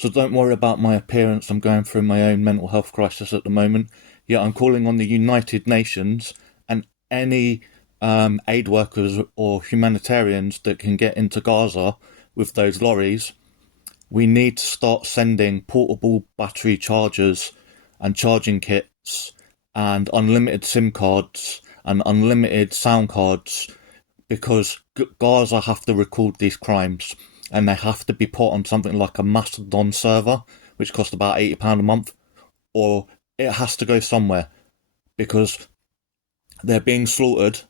So don't worry about my appearance. I'm going through my own mental health crisis at the moment. Yeah, I'm calling on the United Nations and any aid workers or humanitarians that can get into Gaza with those lorries. We need to start sending portable battery chargers and charging kits and unlimited SIM cards and unlimited sound cards, because Gaza have to record these crimes and they have to be put on something like a MASTODON server, which costs about £80 a month, or it has to go somewhere because they're being slaughtered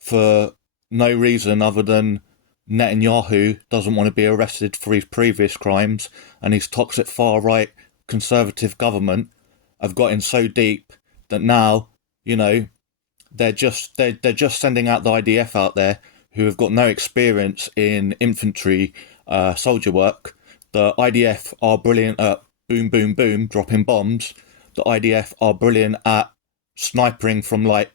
for no reason other than Netanyahu doesn't want to be arrested for his previous crimes, and his toxic far-right conservative government have gotten so deep that now, they're just sending out the IDF out there who have got no experience in infantry soldier work. The IDF are brilliant at boom, boom, boom, dropping bombs. The IDF are brilliant at snipering from like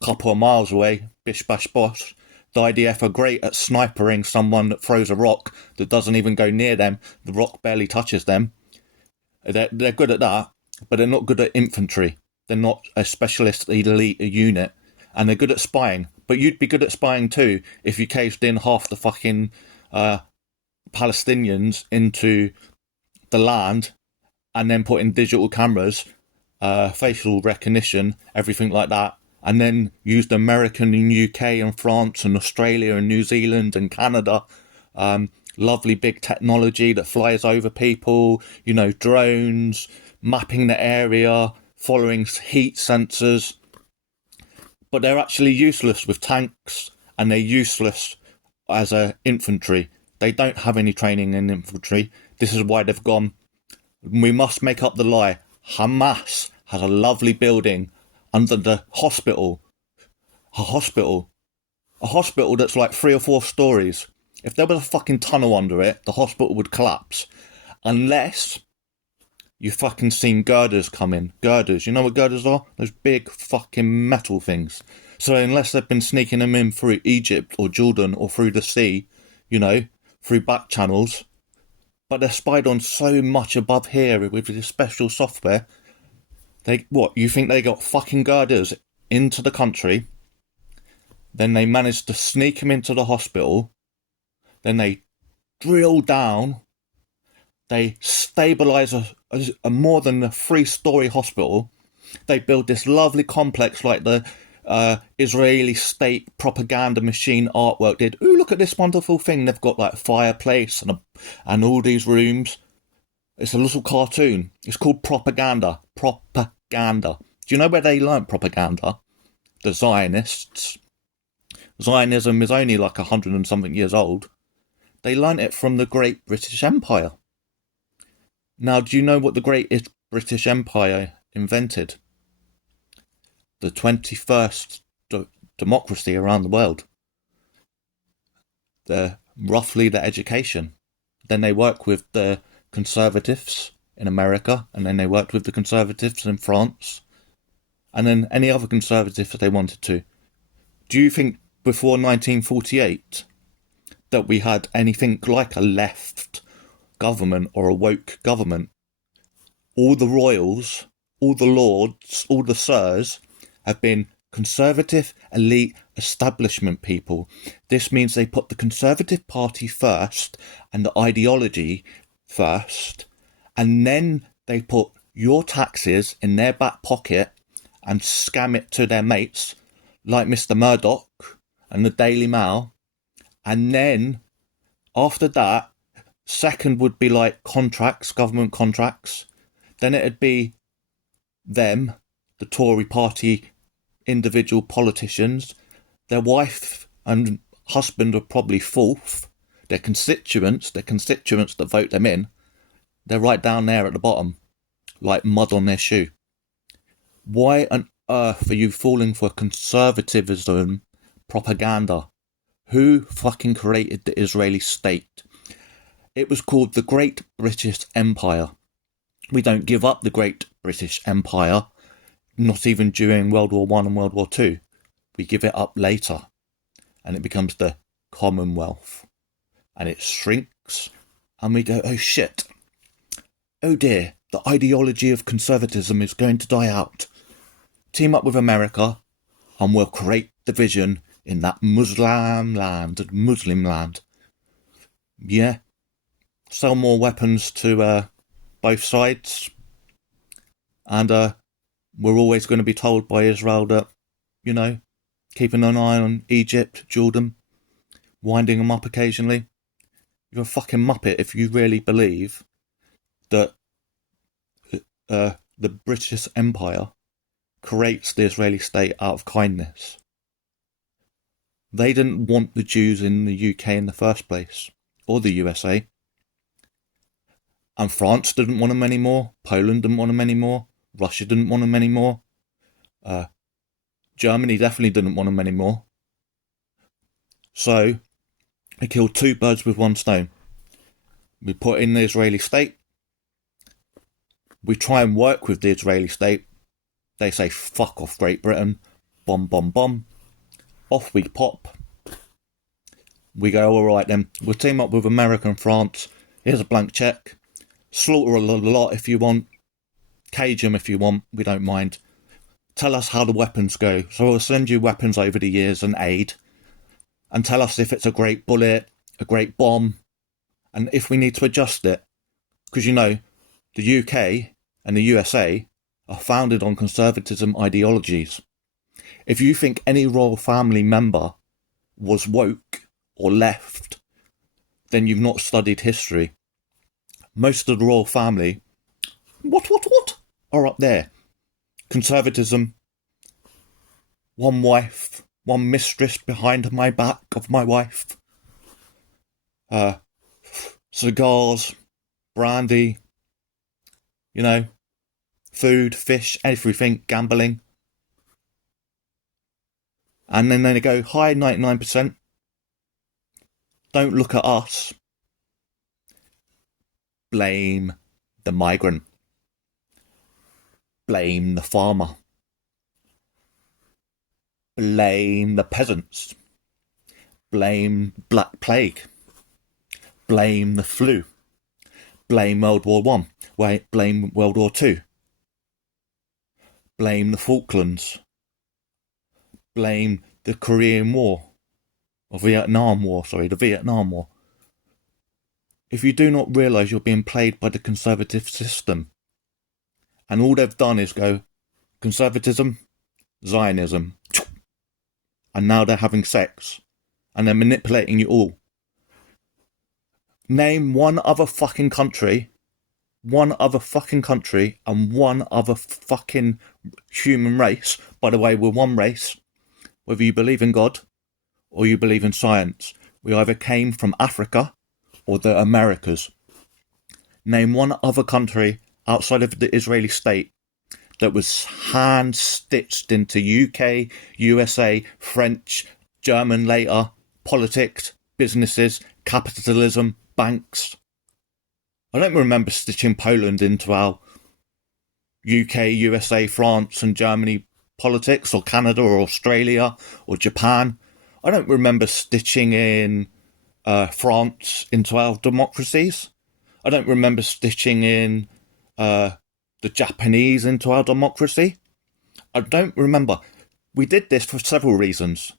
a couple of miles away, bish, bash, bosh. The IDF are great at snipering someone that throws a rock that doesn't even go near them. The rock barely touches them. They're good at that, but they're not good at infantry. They're not a specialist elite unit, and they're good at spying. But you'd be good at spying too if you caged in half the fucking Palestinians into the land and then put in digital cameras, facial recognition, everything like that, and then used American and UK and France and Australia and New Zealand and Canada, lovely big technology that flies over people, drones, mapping the area, following heat sensors. But they're actually useless with tanks, and they're useless as a infantry. They don't have any training in infantry. This is why they've gone, we must make up the lie. Hamas has a lovely building under the hospital. A hospital that's like 3 or 4 stories. If there was a fucking tunnel under it, the hospital would collapse. Unless you fucking seen girders come in. Girders, you know what girders are? Those big fucking metal things. So unless they've been sneaking them in through Egypt or Jordan or through the sea, through back channels, but they're spied on so much above here with this special software. You think they got fucking girders into the country, then they managed to sneak them into the hospital, then they drill down, they stabilise a more than a 3-story hospital, they build this lovely complex like the Israeli state propaganda machine artwork did. Ooh, look at this wonderful thing. They've got like a fireplace and all these rooms. It's a little cartoon. It's called propaganda. Propaganda. Do you know where they learnt propaganda? The Zionists. Zionism is only like 100 and something years old. They learnt it from the Great British Empire. Now, do you know what the Great British Empire invented? The 21st democracy around the world. Roughly the education. Then they work with the conservatives in America, and then they worked with the conservatives in France, and then any other conservatives they wanted to. Do you think before 1948 that we had anything like a left government or a woke government? All the royals, all the lords, all the sirs have been conservative, elite, establishment people. This means they put the Conservative Party first and the ideology first, and then they put your taxes in their back pocket and scam it to their mates, like Mr. Murdoch and the Daily Mail. And then, after that, second would be like contracts, government contracts. Then it'd be them, the Tory party, individual politicians. Their wife and husband are probably fourth. Their constituents that vote them in, they're right down there at the bottom, like mud on their shoe. Why on earth are you falling for conservatism propaganda? Who fucking created the Israeli state? It was called the Great British Empire. We don't give up the Great British Empire, not even during World War I and World War II. We give it up later, and it becomes the Commonwealth. And it shrinks, and we go, oh shit, oh dear, the ideology of conservatism is going to die out. Team up with America and we'll create division in that Muslim land. Yeah. Sell more weapons to both sides. And we're always going to be told by Israel that, keeping an eye on Egypt, Jordan, winding them up occasionally. You're a fucking muppet if you really believe that the British Empire creates the Israeli state out of kindness. They didn't want the Jews in the UK in the first place, or the USA. And France didn't want them anymore. Poland didn't want them anymore. Russia didn't want them anymore. Germany definitely didn't want them anymore. So, they killed two birds with one stone. We put in the Israeli state. We try and work with the Israeli state. They say, fuck off Great Britain. Bomb, bomb, bomb. Off we pop. We go, alright then, we'll team up with America and France. Here's a blank check. Slaughter a lot if you want. Cage them if you want. We don't mind. Tell us how the weapons go. So we'll send you weapons over the years and aid. And tell us if it's a great bullet, a great bomb, and if we need to adjust it. Because the UK and the USA are founded on conservatism ideologies. If you think any royal family member was woke or left, then you've not studied history. Most of the royal family, what, are up there. Conservatism, one wife, one mistress behind my back of my wife, cigars, brandy, food, fish, everything, gambling. And then they go, hi, 99%. Don't look at us. Blame the migrant. Blame the farmer. Blame the peasants. Blame Black Plague. Blame the flu. Blame World War One. Blame World War Two. Blame the Falklands. Blame the Korean War. The Vietnam War. If you do not realise you're being played by the conservative system, and all they've done is go, conservatism, Zionism, and now they're having sex, and they're manipulating you all. Name one other fucking country, and one other fucking human race. By the way, we're one race, whether you believe in God or you believe in science. We either came from Africa or the Americas. Name one other country outside of the Israeli state that was hand-stitched into UK, USA, French, German later, politics, businesses, capitalism, banks. I don't remember stitching Poland into our UK, USA, France and Germany politics, or Canada or Australia or Japan. I don't remember stitching in France into our democracies. I don't remember stitching in the Japanese into our democracy. I don't remember. We did this for several reasons.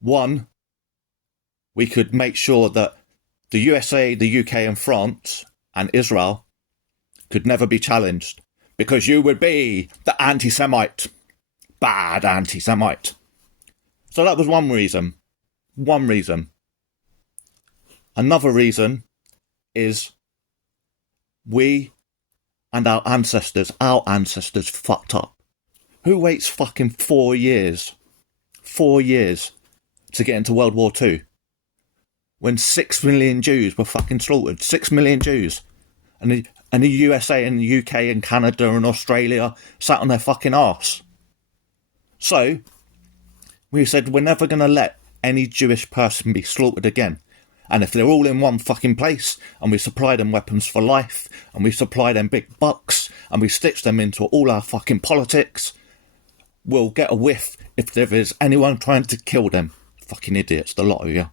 One, we could make sure that the USA, the UK and France and Israel could never be challenged, because you would be the anti-Semite. Bad anti-Semite. So that was one reason. Another reason is we and our ancestors fucked up. Who waits fucking 4 years? 4 years to get into World War II? When 6 million Jews were fucking slaughtered. 6 million Jews. And the USA and the UK and Canada and Australia sat on their fucking arse. So, we said we're never going to let any Jewish person be slaughtered again. And if they're all in one fucking place, and we supply them weapons for life, and we supply them big bucks, and we stitch them into all our fucking politics, we'll get a whiff if there is anyone trying to kill them. Fucking idiots, the lot of you.